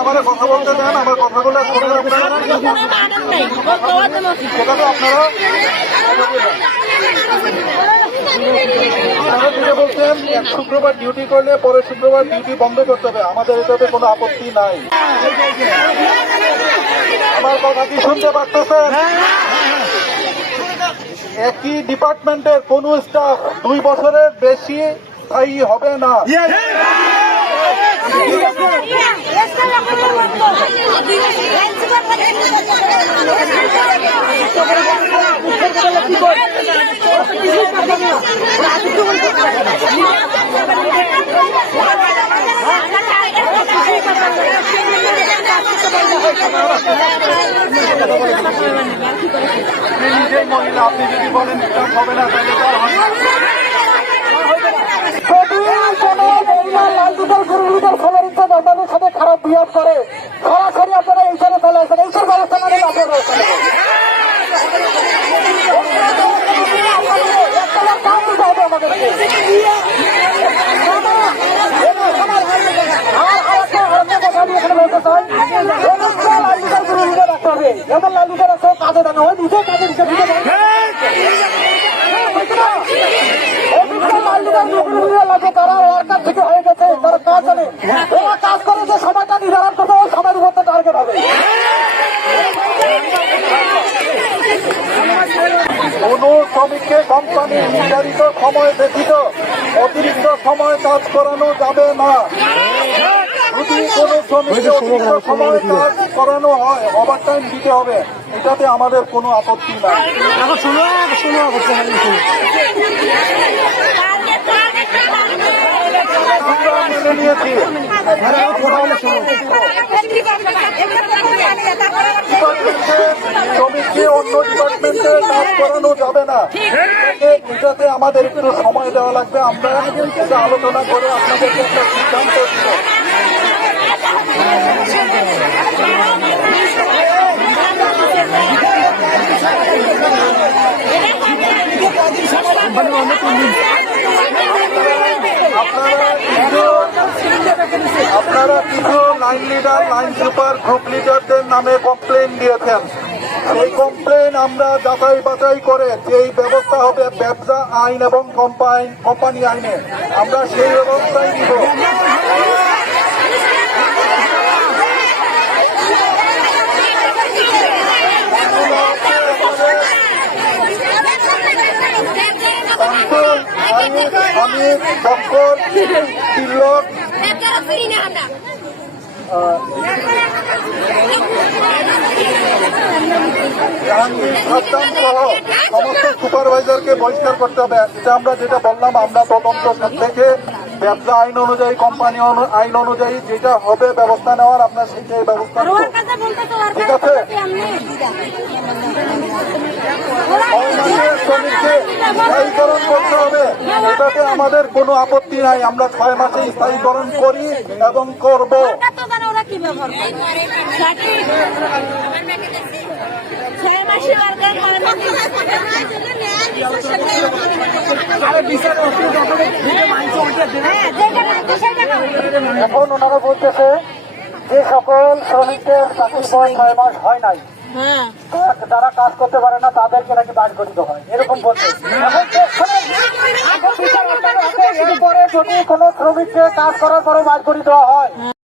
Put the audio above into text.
আমার কথা বলতে দেন আমার কথাগুলো শুনুন তো আপনারা আপনারা বলছেন এক শুক্রবার ডিউটি করলে পরের শুক্রবার ডিউটি বন্ধ করতে হবে। আমাদের এটাতে কোনো আপত্তি নাই। আমার কথা কি শুনতে পারতেছেন? একই ডিপার্টমেন্টের কোন স্টাফ দুই বছরের বেশি স্থায়ী হবে না। নিজেই মহিলা আপনি যদি বলেন হবে না তাহলে তার সাথে খারাপ বিহেভ করে সরাসরি আপনারা এইখানে ফেলে আসেন মানে আপনার ব্যবস্থা নেবেন। একটা কাজ দিতে হবে আমাদেরকে। আর আরেকটা আরেকটা কথা আমি এখানে বলতে চাই, সমস্ত লাল দুটোর গুরুগুলিদের রাখতে হবে। যেমন লাল দুটোর আছে কাজে দেন হয় নিজে কাজের হিসেবে দিতে হবে। তারা ওয়ার্কার থেকে হয়ে গেছে তারা কাজ জানে ওরা কাজ করে যে সময়টা নির্ধারণ করবে ওই সময়ের মধ্যে টার্গেট হবে কোন শ্রমিককে কোম্পানির নির্ধারিত সময় ব্যতীত অতিরিক্ত সময় কাজ করানো যাবে না যদি কোন শ্রমিককে অতিরিক্ত সময় কাজ করানো হয় ওভার টাইম দিতে হবে এটাতে আমাদের কোনো আপত্তি নাই মেনে নিয়েছি ডিপার্টমেন্টে অন্য করানো যাবে না আমাদের একটু সময় দেওয়া লাগবে। আমরা আলোচনা করে আপনাদেরকে একটা সিদ্ধান্ত আপনারা কিছু আপনারা কিছু line leader line super group লিডারদের নামে কমপ্লেন দিয়েছেন। সেই কমপ্লেন আমরা যাচাই বাছাই করে যেই ব্যবস্থা হবে ব্যবসা আইন এবং কোম্পানি কোম্পানি আইনে। আমরা সেই ব্যবস্থাই নিব। আমি ডক্টর তিলক। সমস্ত সুপারভাইজারকে বহিষ্কার করতে হবে। এটা আমরা যেটা বললাম আমরা তদন্ত থেকে ব্যবসা আইন অনুযায়ী কোম্পানি আইন অনুযায়ী যেটা হবে ব্যবস্থা নেওয়ার আপনার সেটাই ব্যবস্থা নেব। ঠিক আছে? ছয় মাসের শ্রমিককে স্থায়ীকরণ করতে হবে এটাতে আমাদের কোনো আপত্তি নাই। আমরা ছয় মাসে স্থায়ীকরণ করি এবং করব। হ্যাঁ এখন ওনারা বলতেছে যে সকল শ্রমিকদের চাকরির বয়স ছয় মাস হয় নাই। যারা কাজ করতে পারে না, তাদেরকে নাকি বাদ গঠিত হয়। এরকম বলছে। এরপরে যদি কোনো শ্রমিককে কাজ করার পরে দেওয়া হয়।